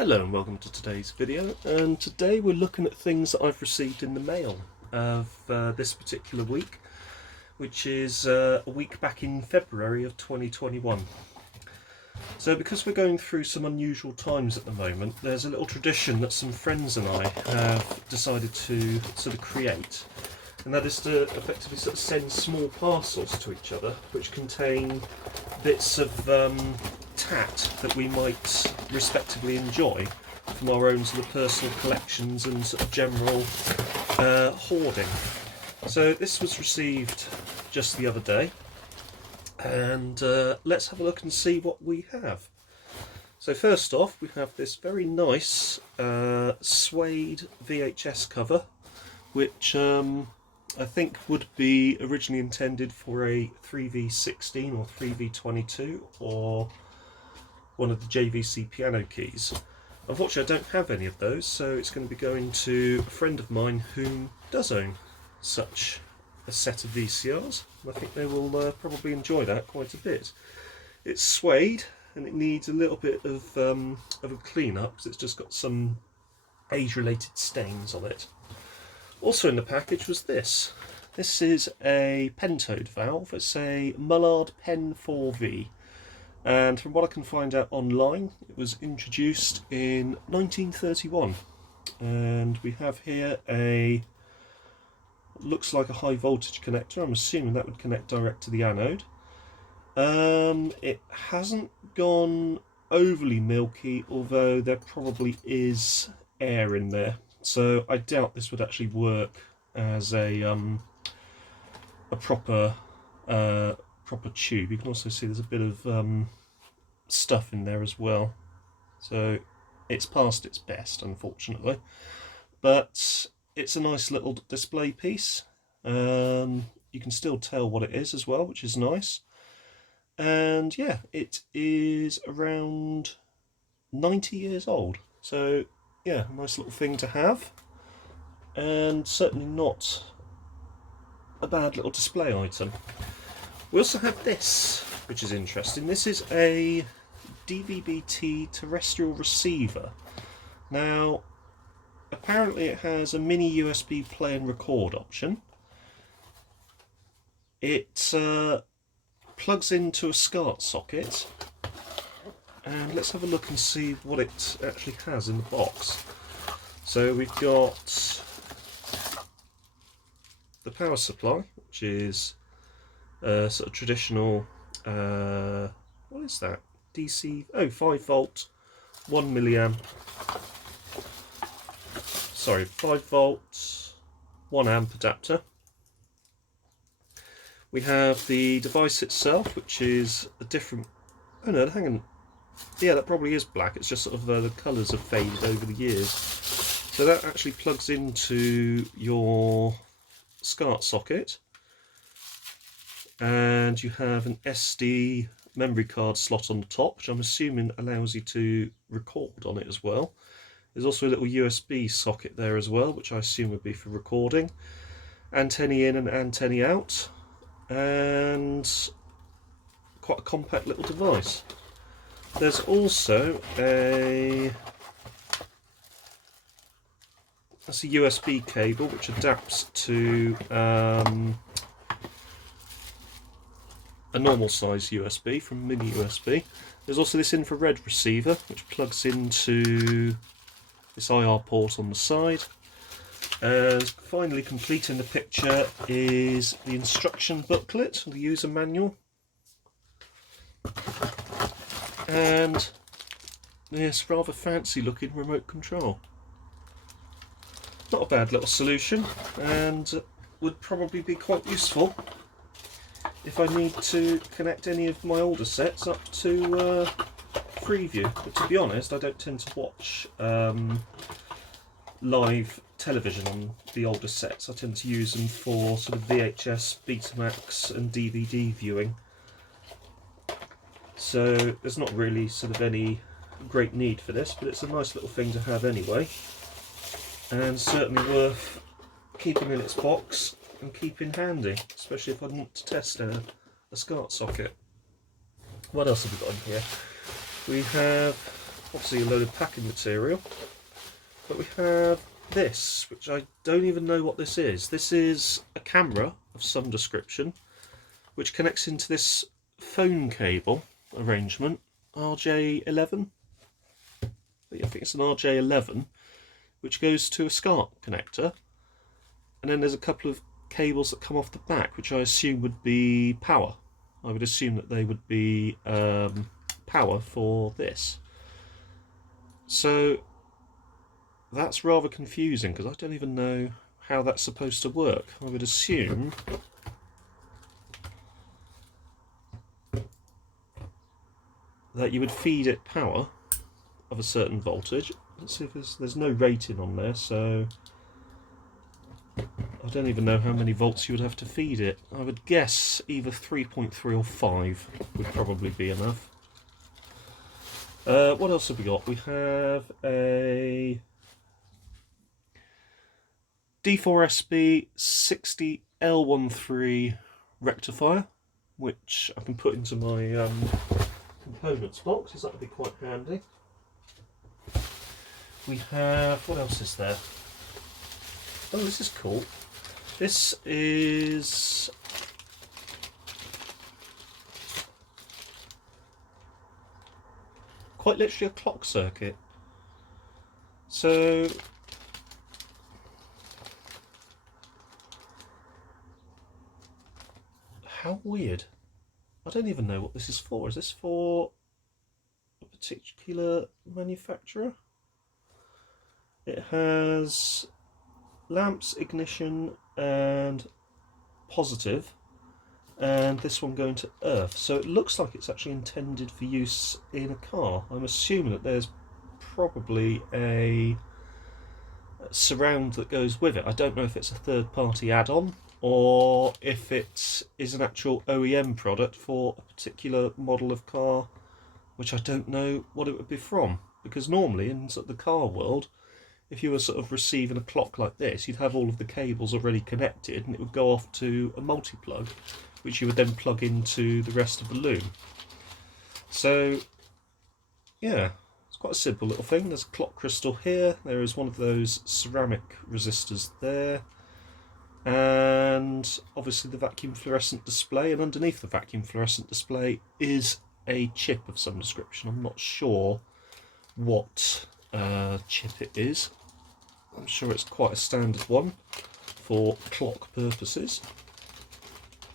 Hello and welcome to today's video, and today we're looking at things that I've received in the mail of this particular week, which is a week back in February of 2021. So because we're going through some unusual times at the moment, there's a little tradition that some friends and I have decided to sort of create, and that is to effectively sort of send small parcels to each other which contain bits of tat that we might respectively enjoy from our own sort of personal collections and sort of general hoarding. So this was received just the other day, and let's have a look and see what we have. So first off, we have this very nice suede VHS cover, which I think would be originally intended for a 3V16 or 3V22 or one of the JVC piano keys. Unfortunately I don't have any of those, so it's going to be going to a friend of mine who does own such a set of VCRs. I think they will probably enjoy that quite a bit. It's suede and it needs a little bit of a clean up because it's just got some age related stains on it. Also in the package was this. This is a pentode valve. It's a Mullard Pen 4V. And from what I can find out online, it was introduced in 1931. And we have here looks like a high voltage connector. I'm assuming that would connect direct to the anode. It hasn't gone overly milky, although there probably is air in there. So I doubt this would actually work as a proper tube. You can also see there's a bit of stuff in there as well. So it's past its best, unfortunately. But it's a nice little display piece. You can still tell what it is as well, which is nice. And yeah, it is around 90 years old. So yeah, nice little thing to have, and certainly not a bad little display item. We also have this, which is interesting. This is a DVB-T terrestrial receiver. Now, apparently it has a mini USB play and record option. It plugs into a SCART socket. And let's have a look and see what it actually has in the box. So we've got the power supply, which is a sort of traditional, what is that? DC, 5 volt, 1 milliamp. Sorry, 5 volt, 1 amp adapter. We have the device itself, which is a different, oh no, hang on. Yeah, that probably is black. It's just sort of the colours have faded over the years. So that actually plugs into your SCART socket, and you have an SD memory card slot on the top, which I'm assuming allows you to record on it as well. There's also a little USB socket there as well, which I assume would be for recording. Antennae in and antennae out, and quite a compact little device. There's also that's a USB cable which adapts to a normal size USB from mini USB. There's also this infrared receiver which plugs into this IR port on the side. And finally completing the picture is the instruction booklet, the user manual. And this rather fancy looking remote control. Not a bad little solution, and would probably be quite useful if I need to connect any of my older sets up to Freeview. But to be honest, I don't tend to watch live television on the older sets. I tend to use them for sort of VHS, Betamax and DVD viewing. So there's not really sort of any great need for this, but it's a nice little thing to have anyway, and certainly worth keeping in its box and keeping handy, especially if I want to test a SCART socket. What else have we got in here? We have obviously a load of packing material. But we have this, which I don't even know what this is. This is a camera of some description, which connects into this phone cable arrangement, RJ11. I think it's an RJ11, which goes to a SCART connector. And then there's a couple of cables that come off the back, which I assume would be power. I would assume that they would be power for this. So that's rather confusing because I don't even know how that's supposed to work. I would assume that you would feed it power of a certain voltage. Let's see if there's no rating on there, so I don't even know how many volts you would have to feed it. I would guess either 3.3 or 5 would probably be enough. What else have we got? We have a D4SB 60L13 rectifier, which I can put into my components box, because that would be quite handy. We have, what else is there? Oh, this is cool. This is quite literally a clock circuit. So how weird. I don't even know what this is for. Is this for a particular manufacturer? It has lamps, ignition and positive, and this one going to earth. So it looks like it's actually intended for use in a car. I'm assuming that there's probably a surround that goes with it. I don't know if it's a third-party add-on or if it is an actual OEM product for a particular model of car, which I don't know what it would be from, because normally in sort of the car world, if you were sort of receiving a clock like this, you'd have all of the cables already connected and it would go off to a multi-plug, which you would then plug into the rest of the loom. So yeah, it's quite a simple little thing. There's a clock crystal here, there is one of those ceramic resistors there, and obviously the vacuum fluorescent display, and underneath the vacuum fluorescent display is a chip of some description. I'm not sure what chip it is. I'm sure it's quite a standard one for clock purposes,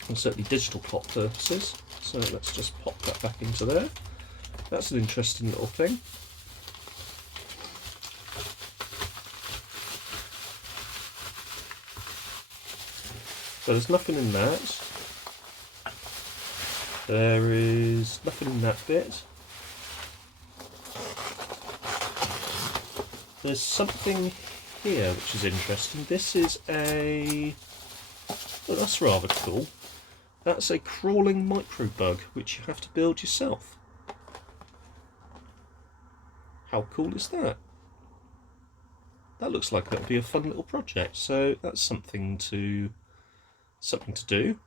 and certainly digital clock purposes. So let's just pop that back into there. That's an interesting little thing. So there's nothing in that. There is nothing in that bit. There's something here which is interesting. This is a... oh, that's rather cool. That's a crawling microbug which you have to build yourself. How cool is that? That looks like that would be a fun little project. So that's something to do.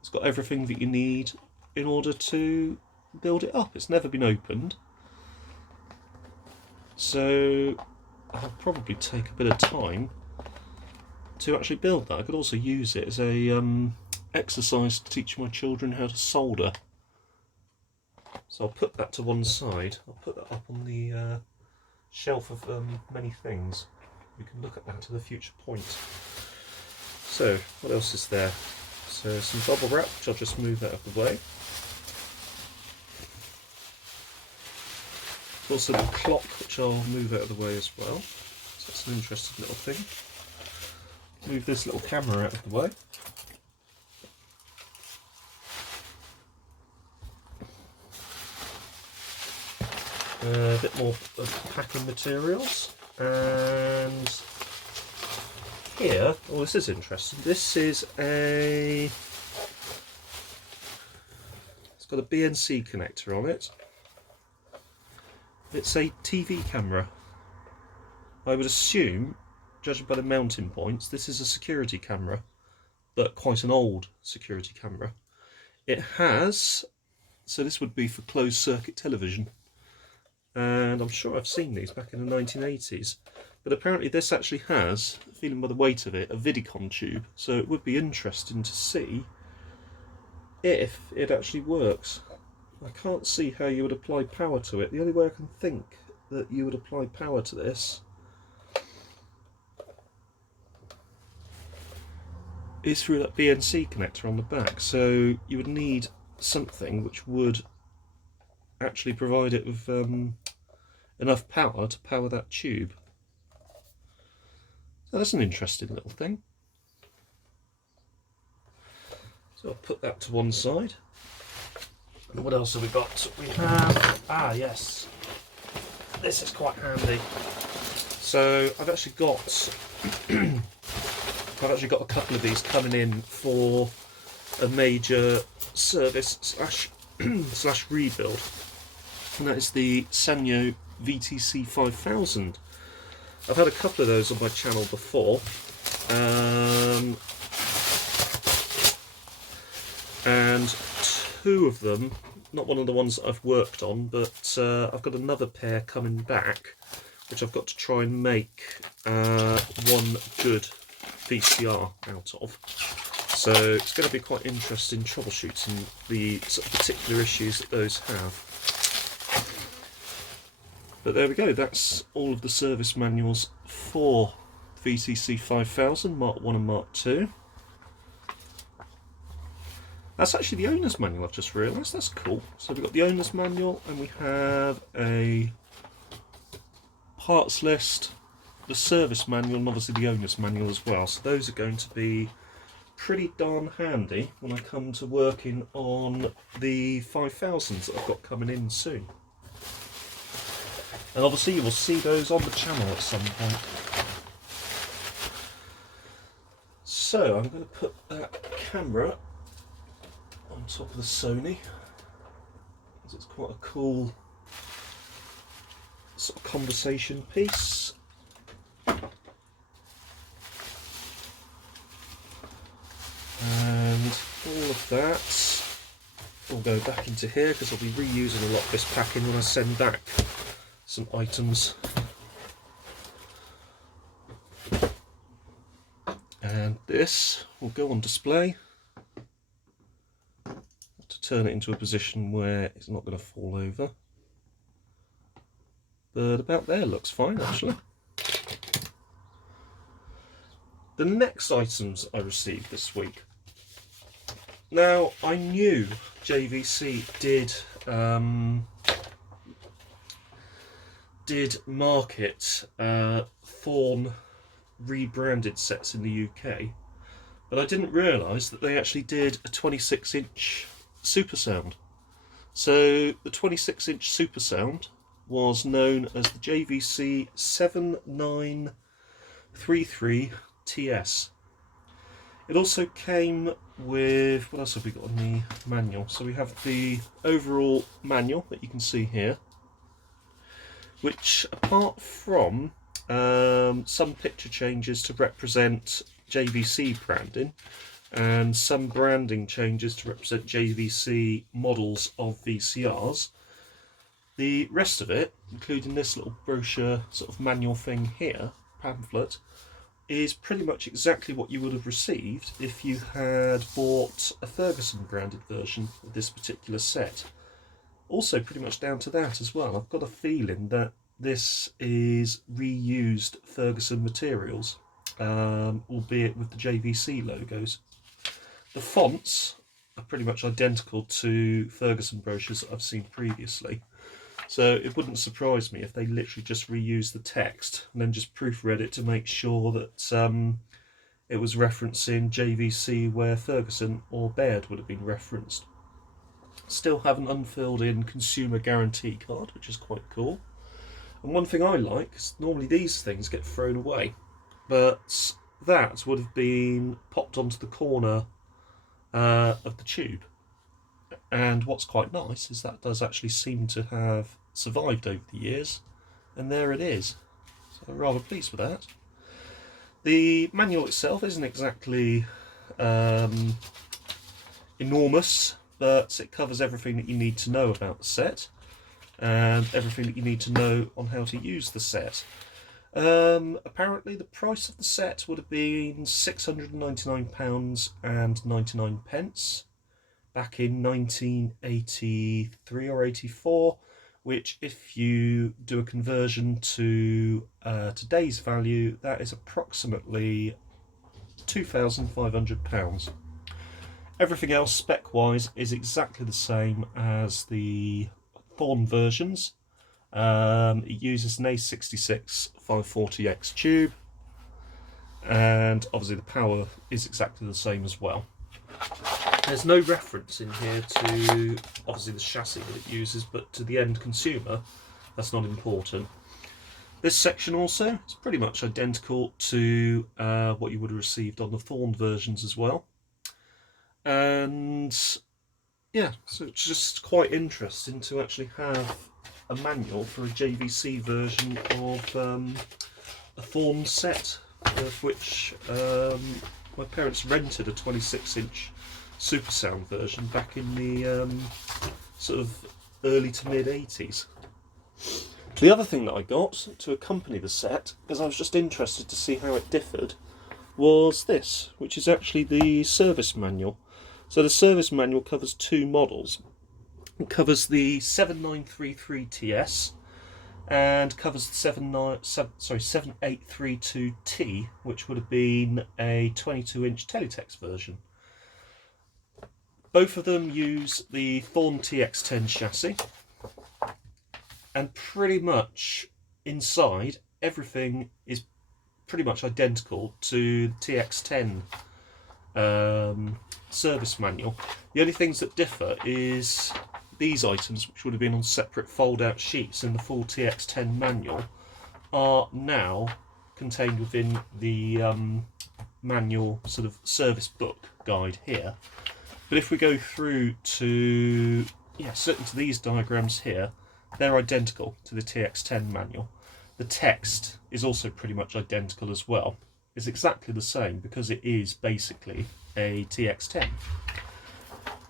It's got everything that you need in order to build it up. It's never been opened. So I'll probably take a bit of time to actually build that. I could also use it as a exercise to teach my children how to solder. So I'll put that to one side. I'll put that up on the shelf of many things. We can look at that at a future point. So what else is there? So some bubble wrap, which I'll just move out of the way. Also the clock, which I'll move out of the way as well. So that's an interesting little thing. Move this little camera out of the way. A bit more of packing materials, and here, oh, this is interesting. This is it's got a BNC connector on it. It's a TV camera. I would assume, judging by the mounting points, this is a security camera, but quite an old security camera. It has So this would be for closed circuit television. And I'm sure I've seen these back in the 1980s. But apparently this actually has, feeling by the weight of it, a Vidicon tube. So it would be interesting to see if it actually works. I can't see how you would apply power to it. The only way I can think that you would apply power to this is through that BNC connector on the back. So you would need something which would actually provide it with enough power to power that tube. So that's an interesting little thing. So I'll put that to one side. And what else have we got? We have, yes, this is quite handy. So I've actually got a couple of these coming in for a major service slash rebuild, and that is the Sanyo VTC 5000. I've had a couple of those on my channel before, and two of them, not one of the ones that I've worked on, but I've got another pair coming back, which I've got to try and make one good VCR out of. So it's going to be quite interesting troubleshooting the sort of particular issues that those have. But there we go, that's all of the service manuals for VTC 5000 Mark 1 and Mark 2. That's actually the owner's manual, I've just realised. That's cool. So we've got the owner's manual and we have a parts list, the service manual, and obviously the owner's manual as well. So those are going to be pretty darn handy when I come to working on the 5000s that I've got coming in soon. And obviously you will see those on the channel at some point. So I'm going to put that camera on top of the Sony, because it's quite a cool sort of conversation piece. And all of that will go back into here, because I'll be reusing a lot of this packing when I send back some items. And this will go on display to turn it into a position where it's not going to fall over. But about there looks fine, actually. The next items I received this week. Now, I knew JVC did market Thorn rebranded sets in the UK, but I didn't realise that they actually did a 26-inch Super Sound. So the 26-inch Super Sound was known as the JVC 7933TS. It also came with, what else have we got on the manual? So we have the overall manual that you can see here, which apart from some picture changes to represent JVC branding and some branding changes to represent JVC models of VCRs, the rest of it, including this little brochure sort of manual thing here, pamphlet, is pretty much exactly what you would have received if you had bought a Ferguson branded version of this particular set. Also pretty much down to that as well. I've got a feeling that this is reused Ferguson materials, albeit with the JVC logos. The fonts are pretty much identical to Ferguson brochures that I've seen previously. So it wouldn't surprise me if they literally just reused the text and then just proofread it to make sure that it was referencing JVC where Ferguson or Baird would have been referenced. Still have an unfilled in consumer guarantee card, which is quite cool. And one thing I like is normally these things get thrown away, but that would have been popped onto the corner of the tube. And what's quite nice is that does actually seem to have survived over the years, and there it is. So I'm rather pleased with that. The manual itself isn't exactly enormous, but it covers everything that you need to know about the set and everything that you need to know on how to use the set. Apparently the price of the set would have been £699.99 back in 1983 or 84, which if you do a conversion to today's value, that is approximately £2,500. Everything else spec-wise is exactly the same as the Thorn versions. It uses an A66 540X tube, and obviously the power is exactly the same as well. There's no reference in here to obviously the chassis that it uses, but to the end consumer, that's not important. This section also is pretty much identical to what you would have received on the Thorn versions as well. And yeah, so it's just quite interesting to actually have a manual for a JVC version of a Thorn set, of which my parents rented a 26-inch Super Sound version back in the sort of early to mid 80s. The other thing that I got to accompany the set, because I was just interested to see how it differed, was this, which is actually the service manual. So the service manual covers two models. It covers the 7933TS and covers the 7832T, which would have been a 22-inch teletext version. Both of them use the Thorn TX10 chassis, and pretty much inside everything is pretty much identical to the TX10 service manual. The only things that differ is these items, which would have been on separate fold-out sheets in the full TX10 manual, are now contained within the manual sort of service book guide here. But if we go through to, certainly to these diagrams here, they're identical to the TX10 manual. The text is also pretty much identical as well. It's exactly the same because it is basically a TX10.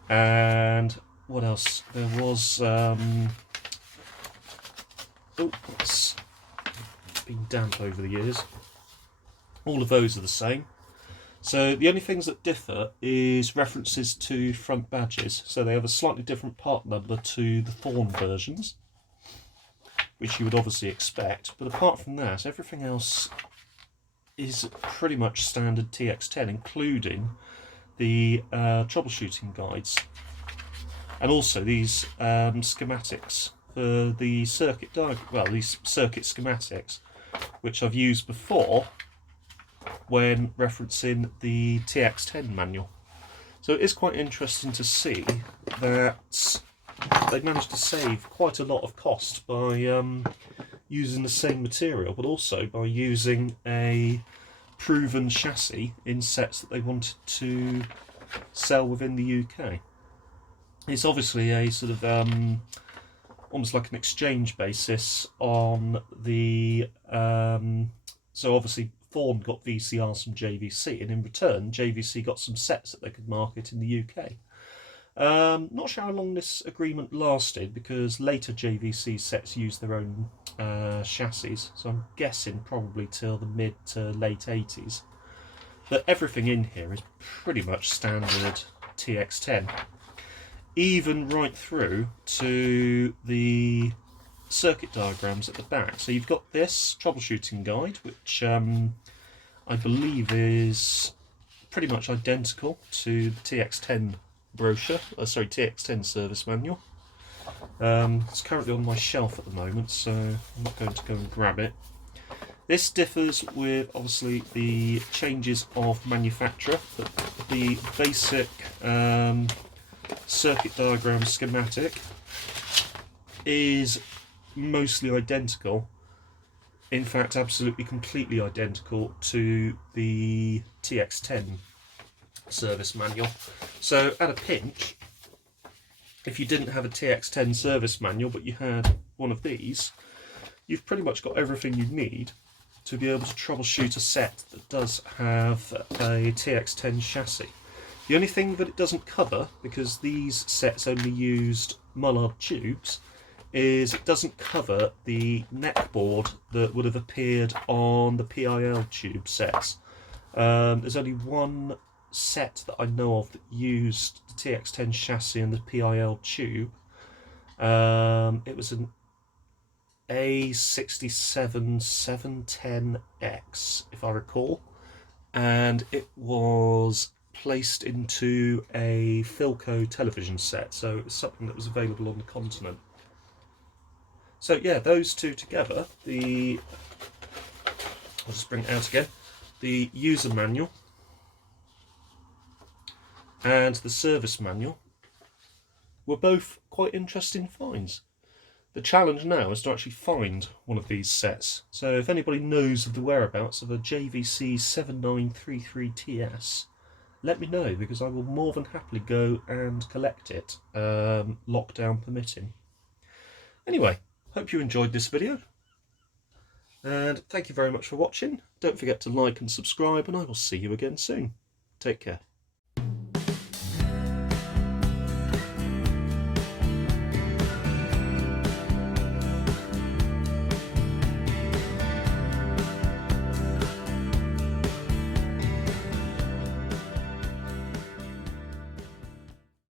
And what else? There was it's been damp over the years. All of those are the same. So the only things that differ is references to front badges. So they have a slightly different part number to the Thorn versions, which you would obviously expect. But apart from that, everything else is pretty much standard TX10, including the troubleshooting guides. And also these schematics for the circuit these circuit schematics, which I've used before when referencing the TX10 manual. So it is quite interesting to see that they managed to save quite a lot of cost by using the same material, but also by using a proven chassis in sets that they wanted to sell within the UK. It's obviously a sort of almost like an exchange basis on the so obviously Thorn got VCRs from JVC, and in return JVC got some sets that they could market in the UK. Not sure how long this agreement lasted, because later JVC sets used their own chassis, so I'm guessing probably till the mid to late 80s. But everything in here is pretty much standard TX10, even right through to the circuit diagrams at the back. So you've got this troubleshooting guide, which I believe is pretty much identical to the TX10 brochure, TX10 service manual. It's currently on my shelf at the moment, so I'm not going to go and grab it. This differs with obviously the changes of manufacturer, but the basic circuit diagram schematic is mostly identical. In fact, absolutely completely identical to the TX10 service manual. So at a pinch, if you didn't have a TX10 service manual but you had one of these, you've pretty much got everything you need to be able to troubleshoot a set that does have a TX10 chassis. The only thing that it doesn't cover, because these sets only used Mullard tubes, is it doesn't cover the neck board that would have appeared on the PIL tube sets. There's only one set that I know of that used the TX10 chassis and the PIL tube. It was an A67 710X, if I recall, and it was placed into a Philco television set, so it was something that was available on the continent. So yeah, those two together, I'll just bring it out again, the user manual and the service manual were both quite interesting finds. The challenge now is to actually find one of these sets. So if anybody knows of the whereabouts of a JVC 7933TS, let me know, because I will more than happily go and collect it, lockdown permitting. Anyway, hope you enjoyed this video, and thank you very much for watching. Don't forget to like and subscribe, and I will see you again soon. Take care.